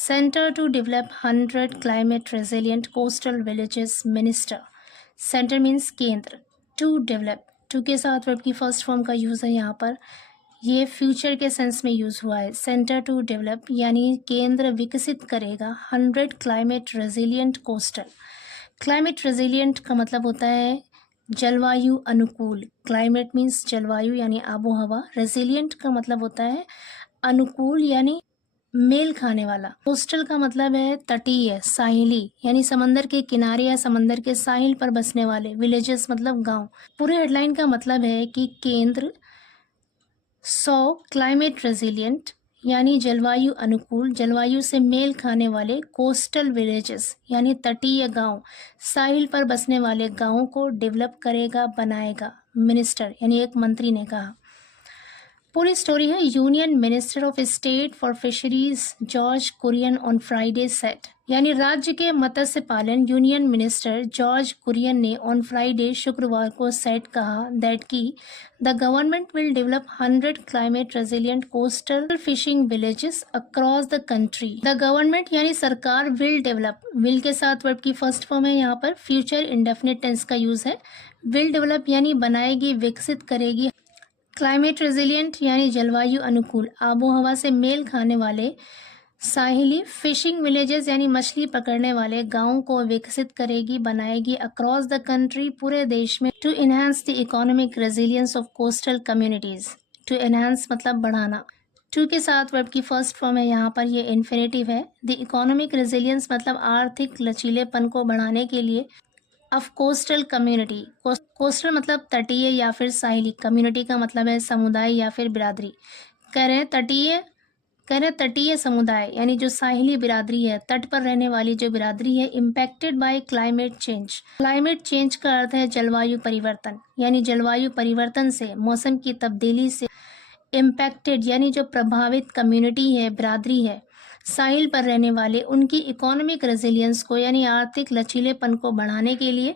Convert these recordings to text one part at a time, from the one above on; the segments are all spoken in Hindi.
Center to develop 100 climate resilient coastal villages minister. Center means केंद्र, to develop, to के साथ वर्ब की फर्स्ट फॉर्म का यूज़ है यहाँ पर, ये फ्यूचर के सेंस में यूज़ हुआ है। सेंटर टू डेवलप यानी केंद्र विकसित करेगा 100 climate resilient coastal. Climate resilient का मतलब होता है जलवायु अनुकूल। क्लाइमेट मीन्स जलवायु यानी आबो हवा। रेजिलियंट का मतलब होता है अनुकूल यानी मेल खाने वाला। कोस्टल का मतलब है तटीय, साहिली यानी समंदर के किनारे या समंदर के साहिल पर बसने वाले। विलेजेस मतलब गांव। पूरे हेडलाइन का मतलब है कि केंद्र 100 क्लाइमेट रेजिलियंट यानी जलवायु अनुकूल, जलवायु से मेल खाने वाले कोस्टल विलेजेस यानी तटीय गांव, साहिल पर बसने वाले गांवों को डेवलप करेगा, बनाएगा। मिनिस्टर यानी एक मंत्री ने कहा। पूरी स्टोरी है। Union minister of state for fisheries George Kurian on Friday set, यानी राज्य के मत्स्य पालन यूनियन मिनिस्टर जॉर्ज कुरियन ने ऑन फ्राइडे शुक्रवार को सेट कहा दैट की the government will develop 100 climate resilient coastal fishing villages across the country. The government यानी सरकार विल डेवलप, विल के साथ वर्ब की फर्स्ट फॉर्म है यहाँ पर, फ्यूचर इंडेफिनिट टेंस का यूज है। विल डेवलप यानी बनाएगी, विकसित करेगी। क्लाइमेट रेजिलियंट यानी जलवायु अनुकूल, आबो हवा से मेल खाने वाले साहिली फिशिंग विलेजेस यानी मछली पकड़ने वाले गांवों को विकसित करेगी, बनाएगी। अक्रॉस द कंट्री पूरे देश में। To enhance the economic resilience of coastal communities. To enhance मतलब बढ़ाना। टू के साथ वर्ब की फर्स्ट फॉर्म है यहाँ पर, ये इन्फिनेटिव है। द इकोनॉमिक रेजिलियंस मतलब आर्थिक लचीलेपन को बढ़ाने के लिए ऑफ कोस्टल कम्युनिटी। कोस्टल मतलब तटीय या फिर साहिली, कम्युनिटी का मतलब है समुदाय या फिर बिरादरी। कह रहे तटीय समुदाय यानी जो साहिली बिरादरी है, तट पर रहने वाली जो बिरादरी है। Impacted by climate change. Climate change का अर्थ है जलवायु परिवर्तन, यानी जलवायु परिवर्तन से, मौसम की तब्दीली से। इम्पैक्टेड यानी जो प्रभावित कम्युनिटी है, बिरादरी है, साहिल पर रहने वाले, उनकी इकोनॉमिक रेजिलियंस को यानी आर्थिक लचीलेपन को बढ़ाने के लिए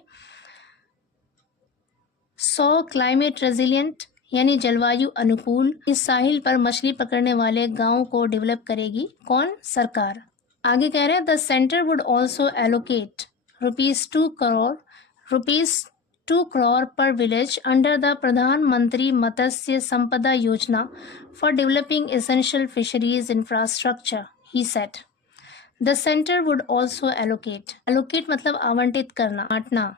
100 क्लाइमेट रेजिलियंट यानी जलवायु अनुकूल इस साहिल पर मछली पकड़ने वाले गांवों को डेवलप करेगी। कौन? सरकार। आगे कह रहे हैं the centre would also allocate rupees 2 crore पर विलेज अंडर द प्रधानमंत्री मत्स्य संपदा योजना for developing essential fisheries infrastructure. He said, the center would also allocate मतलब आवंटित करना, बांटना।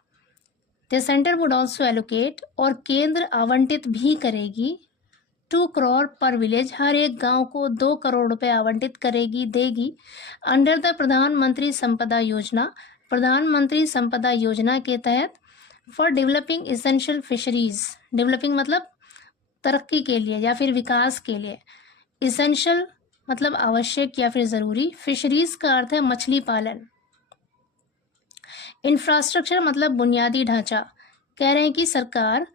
The center would also allocate और केंद्र आवंटित भी करेगी 2 करोड़ पर विलेज, हर एक गांव को 2 करोड़ रुपए आवंटित करेगी, देगी। अंडर द प्रधानमंत्री संपदा योजना, प्रधानमंत्री संपदा योजना के तहत। For developing essential fisheries, developing मतलब तरक्की के लिए या फिर विकास के लिए। एसेंशियल मतलब आवश्यक या फिर जरूरी। फिशरीज का अर्थ है मछली पालन। इंफ्रास्ट्रक्चर मतलब बुनियादी ढांचा। कह रहे हैं कि सरकार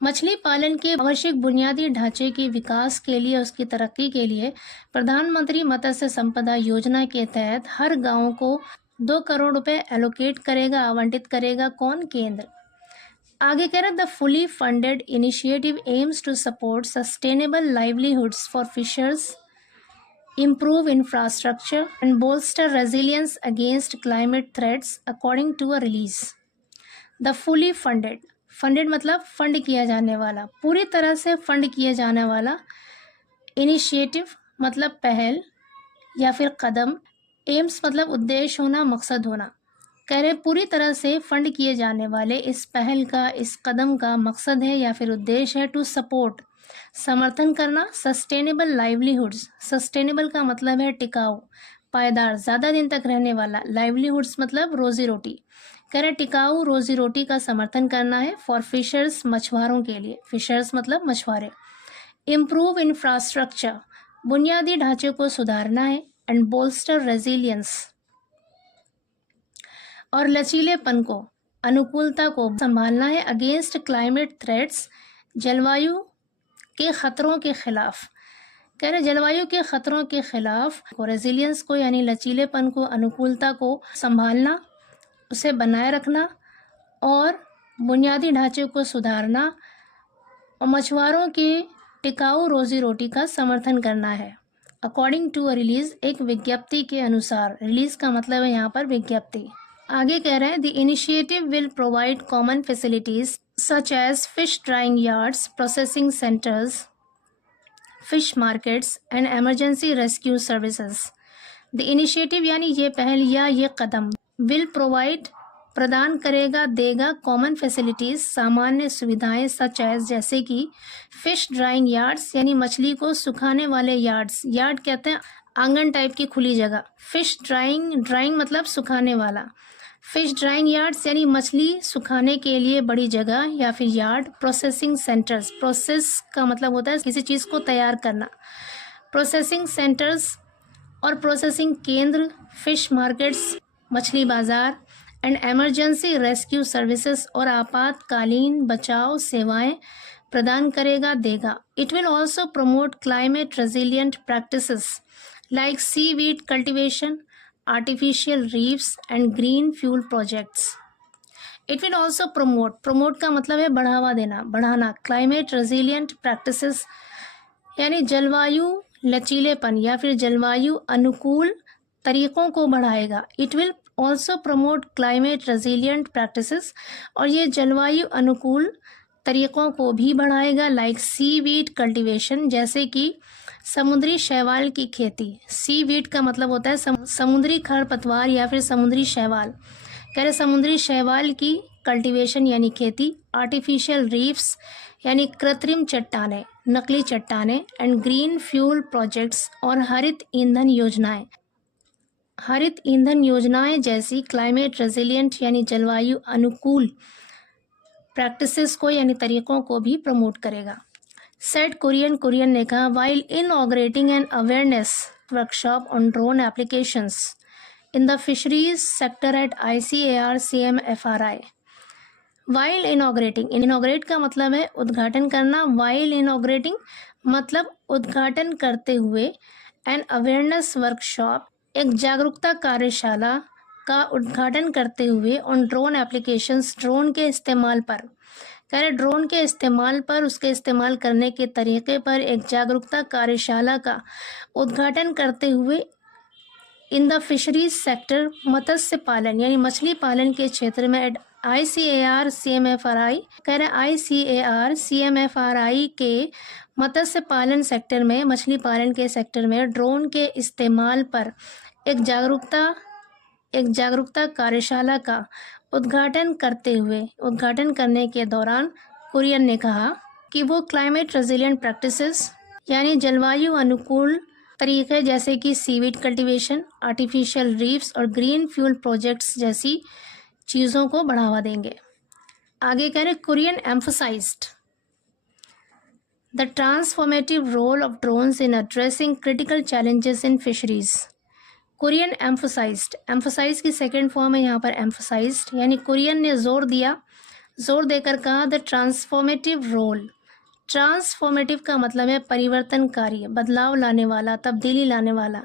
मछली पालन के आवश्यक बुनियादी ढांचे के विकास के लिए, उसकी तरक्की के लिए प्रधानमंत्री मत्स्य संपदा योजना के तहत हर गांव को 2 करोड़ रुपए एलोकेट करेगा, आवंटित करेगा। कौन? केंद्र। आगे कह रहे the fully funded initiative aims to support sustainable livelihoods for fishers, improve infrastructure and bolster resilience against climate threats according to a release. The fully funded मतलब फंड किया जाने वाला, पूरी तरह से फंड किया जाने वाला। इनिशिएटिव मतलब पहल या फिर कदम। एम्स मतलब उद्देश्य होना, मकसद होना। कह रहे पूरी तरह से फंड किए जाने वाले इस पहल का, इस कदम का मकसद है या फिर उद्देश्य है टू सपोर्ट समर्थन करना। सस्टेनेबल लाइवलीहुड्स, सस्टेनेबल का मतलब है टिकाऊ, पायदार, ज्यादा दिन तक रहने वाला। लाइवलीहुड्स मतलब रोजी रोटी। कह रहे टिकाऊ रोजी रोटी का समर्थन करना है। फॉर फिशर्स मछुआरों के लिए, फिशर्स मतलब मछुआरे। इम्प्रूव इंफ्रास्ट्रक्चर बुनियादी ढांचे को सुधारना है। एंड बोल्स्टर रेजिलियंस और लचीलेपन को, अनुकूलता को संभालना है। अगेंस्ट क्लाइमेट थ्रेट्स जलवायु के खतरों के खिलाफ। कह रहे जलवायु के खतरों के खिलाफ रेजिलियंस को यानी लचीलेपन को, अनुकूलता को संभालना, उसे बनाए रखना और बुनियादी ढांचे को सुधारना और मछुआरों के टिकाऊ रोजी रोटी का समर्थन करना है। अकॉर्डिंग टू अ रिलीज, एक विज्ञप्ति के अनुसार। रिलीज का मतलब है यहाँ पर विज्ञप्ति। आगे कह रहे हैं the initiative will provide common facilities such as fish drying yards, processing centres, fish markets and emergency rescue services. The initiative यानी ये पहल या ये कदम, विल प्रोवाइड प्रदान करेगा, देगा, कॉमन फैसिलिटीज सामान्य सुविधाएं, सच एज जैसे कि फिश ड्राइंग यार्ड्स यानी मछली को सुखाने वाले यार्ड्स, यार्ड कहते हैं आंगन टाइप की खुली जगह, फिश ड्राइंग मतलब सुखाने वाला, फिश ड्राइंग यार्ड्स यानी मछली सुखाने के लिए बड़ी जगह या फिर यार्ड, प्रोसेसिंग सेंटर्स, प्रोसेस का मतलब होता है किसी चीज़ को तैयार करना, प्रोसेसिंग सेंटर्स और प्रोसेसिंग केंद्र, फिश मार्केट्स मछली बाजार, एंड एमरजेंसी रेस्क्यू सर्विसेज और आपातकालीन बचाव सेवाएं प्रदान करेगा, देगा। It will also promote climate resilient practices like seaweed cultivation, artificial reefs and green fuel projects. It will also promote का मतलब है बढ़ावा देना, बढ़ाना, क्लाइमेट रेजिलियंट प्रैक्टिसेस यानी जलवायु लचीलेपन या फिर जलवायु अनुकूल तरीकों को बढ़ाएगा। It will also promote climate resilient practices और ये जलवायु अनुकूल तरीकों को भी बढ़ाएगा, लाइक सीवीड कल्टीवेशन जैसे कि समुद्री शैवाल की खेती। सीवीड का मतलब होता है समुद्री खरपतवार या फिर समुद्री शैवाल, कह रहे समुद्री शैवाल की कल्टीवेशन यानी खेती, आर्टिफिशियल रीफ्स यानी कृत्रिम चट्टानें, नकली चट्टानें, एंड ग्रीन फ्यूल प्रोजेक्ट्स और हरित ईंधन योजनाएं, हरित ईंधन योजनाएं जैसी क्लाइमेट रेजिलियंट यानी जलवायु अनुकूल प्रैक्टिसेस को यानी तरीकों को भी प्रमोट करेगा। सेड कुरियन ने कहा while inaugurating an awareness workshop on drone applications in the fisheries sector at ICAR CMFRI। While inaugurate का मतलब है उद्घाटन करना, वाइल इनॉग्रेटिंग मतलब उद्घाटन करते हुए, एन अवेयरनेस वर्कशॉप एक जागरूकता कार्यशाला का उद्घाटन करते हुए, ऑन ड्रोन एप्लीकेशंस ड्रोन के इस्तेमाल पर, कह रहे ड्रोन के इस्तेमाल पर, उसके इस्तेमाल करने के तरीके पर एक जागरूकता कार्यशाला का उद्घाटन करते हुए, इन द फिशरीज सेक्टर मत्स्य पालन यानी मछली पालन के क्षेत्र में, एट ICAR CMFRI, कह रहे ICAR CMFRI के मत्स्य पालन सेक्टर में, मछली पालन के सेक्टर में ड्रोन के इस्तेमाल पर एक जागरूकता कार्यशाला का उद्घाटन करने के दौरान कुरियन ने कहा कि वो क्लाइमेट रेजिलियंट प्रैक्टिसेस यानी जलवायु अनुकूल तरीके जैसे कि सीवीड कल्टीवेशन, आर्टिफिशियल रीफ्स और ग्रीन फ्यूल प्रोजेक्ट्स जैसी चीज़ों को बढ़ावा देंगे। आगे कह रहे Kurien emphasized the transformative role of drones in addressing critical challenges in fisheries. Kurien emphasize की सेकेंड फॉर्म है यहाँ पर एम्फसाइज्ड, यानी कुरियन ने जोर देकर कहा द ट्रांसफॉर्मेटिव रोल। ट्रांसफॉर्मेटिव का मतलब है परिवर्तनकारी, बदलाव लाने वाला, तब्दीली लाने वाला,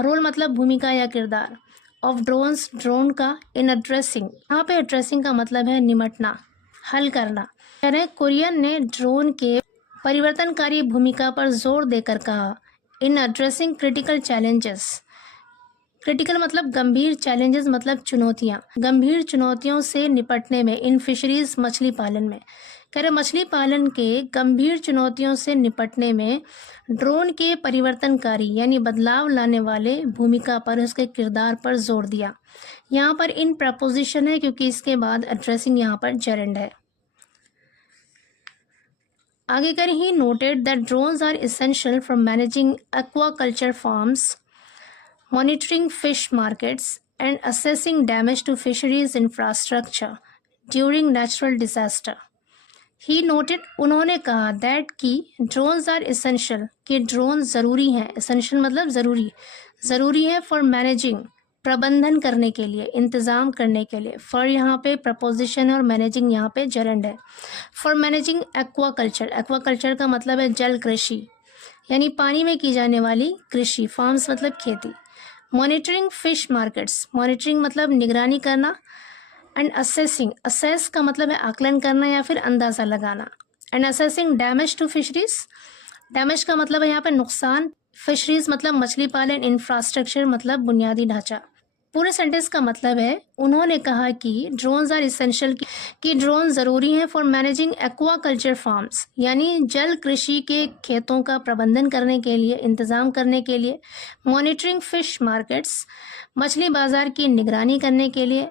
रोल मतलब भूमिका या किरदार, ऑफ ड्रोन्स ड्रोन का, इन एड्रेसिंग, यहाँ पे एड्रेसिंग का मतलब है निमटना, हल करना। कह रहे कुरियन ने ड्रोन के परिवर्तनकारी भूमिका पर जोर देकर कहा, इन एड्रेसिंग क्रिटिकल चैलेंजेस। क्रिटिकल मतलब गंभीर, चैलेंजेस मतलब चुनौतियाँ, गंभीर चुनौतियों से निपटने में, इन फिशरीज मछली पालन में, कह रहे मछली पालन के गंभीर चुनौतियों से निपटने में ड्रोन के परिवर्तनकारी यानी बदलाव लाने वाले भूमिका पर, उसके किरदार पर जोर दिया। यहाँ पर इन प्रपोजिशन है क्योंकि इसके बाद एड्रेसिंग यहाँ पर जेरेंड है। आगे कर he noted that drones are essential for managing aquaculture farms, monitoring fish markets and assessing damage to fisheries infrastructure during natural disaster. He noted, उन्होंने कहा that कि drones are essential, कि ड्रोन ज़रूरी हैं, essential मतलब ज़रूरी है for managing, प्रबंधन करने के लिए, इंतज़ाम करने के लिए। for यहाँ पे प्रपोजिशन है और मैनेजिंग यहाँ पे जरंड है। for managing aquaculture का मतलब है जल कृषि यानी पानी में की जाने वाली कृषि, फार्म्स मतलब खेती। मॉनिटरिंग फिश मार्केट्स, मॉनिटरिंग मतलब निगरानी करना, एंड असेस का मतलब है आकलन करना या फिर अंदाज़ा लगाना, and assessing damage to fisheries, damage का मतलब है यहाँ पे नुकसान फिशरीज मतलब मछली पालन, इंफ्रास्ट्रक्चर मतलब बुनियादी ढांचा। पूरे सेंटेंस का मतलब है उन्होंने कहा कि ड्रोन्स आर इसेंशियल, कि ड्रोन ज़रूरी हैं फॉर मैनेजिंग एक्वाकल्चर फार्म्स, यानी जल कृषि के खेतों का प्रबंधन करने के लिए, इंतज़ाम करने के लिए, मॉनिटरिंग फिश मार्केट्स, मछली बाज़ार की निगरानी करने के लिए,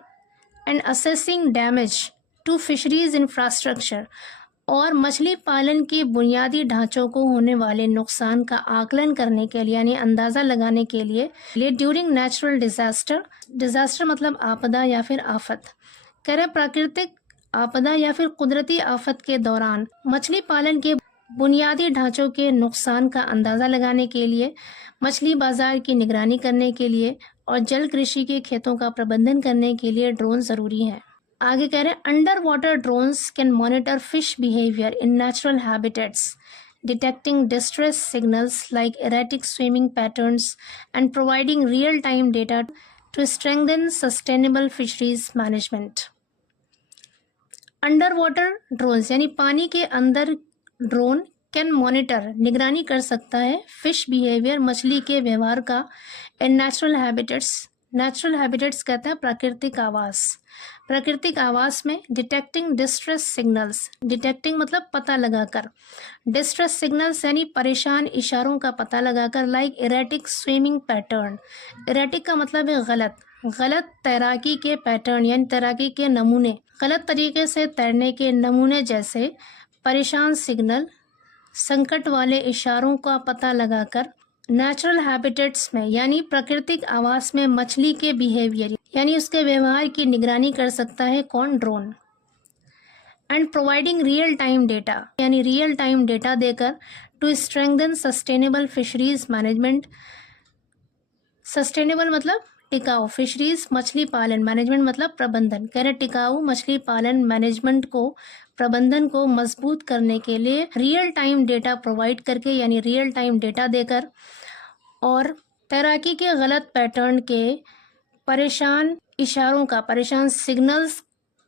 and assessing damage to fisheries infrastructure, और मछली पालन के बुनियादी ढांचों को होने वाले नुकसान का आकलन करने के लिए, यानी अंदाज़ा लगाने के लिए ड्यूरिंग नेचुरल डिजास्टर। डिजास्टर मतलब आपदा या फिर आफत। कह रहे प्राकृतिक आपदा या फिर कुदरती आफत के दौरान मछली पालन के बुनियादी ढांचों के नुकसान का अंदाज़ा लगाने के लिए, मछली बाजार की निगरानी करने के लिए और जल कृषि के खेतों का प्रबंधन करने के लिए ड्रोन ज़रूरी हैं। आगे कह रहे हैं under water drones can monitor fish behaviour in natural habitats, detecting distress signals like erratic swimming patterns and providing real time data to strengthen sustainable fisheries management. Under water drones यानी पानी के अंदर ड्रोन कैन मॉनिटर निगरानी कर सकता है फिश बिहेवियर मछली के व्यवहार का इन नेचुरल हैबिटेट्स। नेचुरल हैबिटेट्स कहते हैं प्राकृतिक आवास। प्राकृतिक आवास में डिटेक्टिंग डिस्ट्रेस सिग्नल्स, डिटेक्टिंग मतलब पता लगाकर, डिस्ट्रेस सिग्नल्स यानी परेशान इशारों का पता लगाकर, like erratic swimming pattern. Erratic का मतलब है गलत, गलत तैराकी के पैटर्न यानी तैराकी के नमूने, गलत तरीके से तैरने के नमूने जैसे परेशान सिग्नल, संकट वाले इशारों का पता लगाकर नेचुरल हैबिटेट्स में यानी प्राकृतिक आवास में मछली के बिहेवियर यानी उसके व्यवहार की निगरानी कर सकता है कौन? Drone. And providing real time data यानी रियल टाइम डेटा देकर to strengthen sustainable fisheries management. Sustainable मतलब टिकाऊ, फिशरीज मछली पालन, मैनेजमेंट मतलब प्रबंधन। कह रहे टिकाऊ मछली पालन मैनेजमेंट को, प्रबंधन को मजबूत करने के लिए रियल टाइम डेटा प्रोवाइड करके यानी रियल टाइम डेटा देकर और तैराकी के गलत पैटर्न के परेशान इशारों का, परेशान सिग्नल्स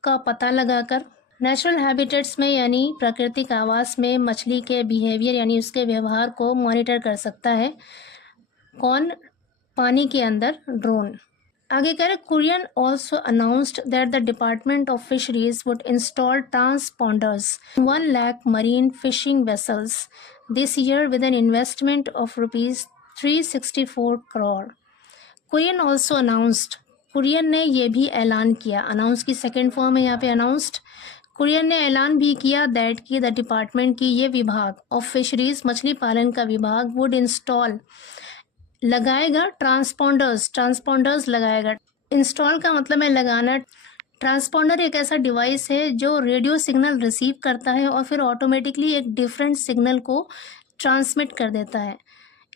का पता लगाकर नेचुरल हैबिटेट्स में यानी प्राकृतिक आवास में मछली के बिहेवियर यानी उसके व्यवहार को मॉनिटर कर सकता है कौन? पानी के अंदर ड्रोन। आगे कह रहे Kurien also announced that the department of fisheries would install transponders 1 lakh marine fishing vessels this year with an investment of ₹364 crore. Kurien also announced, Kurien ने यह भी ऐलान किया, अनाउंस की सेकेंड फॉर्म है यहाँ पे अनाउंस्ड। कुरियन ने ऐलान भी किया दैट की द डिपार्टमेंट की ये विभाग ऑफ फिशरीज मछली पालन का विभाग वुड इंस्टॉल लगाएगा ट्रांसपॉन्डर्स, ट्रांसपॉन्डर्स लगाएगा। इंस्टॉल का मतलब है लगाना। ट्रांसपॉन्डर एक ऐसा डिवाइस है जो रेडियो सिग्नल रिसीव करता है और फिर ऑटोमेटिकली एक डिफरेंट सिग्नल को ट्रांसमिट कर देता है।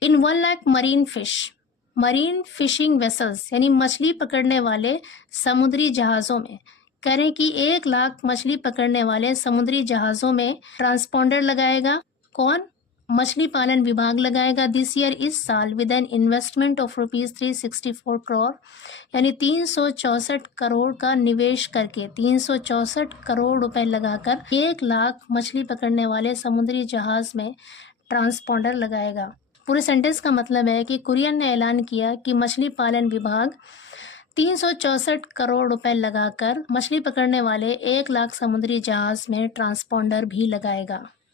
इन 1 लाख मरीन फिशिंग वेसल्स यानी मछली पकड़ने वाले समुद्री जहाज़ों में, कह रहे कि 1 लाख मछली पकड़ने वाले समुद्री जहाज़ों में ट्रांसपॉन्डर लगाएगा कौन? मछली पालन विभाग लगाएगा दिस ईयर, इस साल, with an investment of ₹364 crore यानी 364 करोड़ का निवेश करके, 364 करोड़ रुपए लगाकर 1 लाख मछली पकड़ने वाले समुद्री जहाज में ट्रांसपॉन्डर लगाएगा। पूरे सेंटेंस का मतलब है कि कुरियन ने ऐलान किया कि मछली पालन विभाग 364 करोड़ रुपए लगाकर मछली पकड़ने वाले 1 लाख समुद्री जहाज में ट्रांसपॉन्डर भी लगाएगा।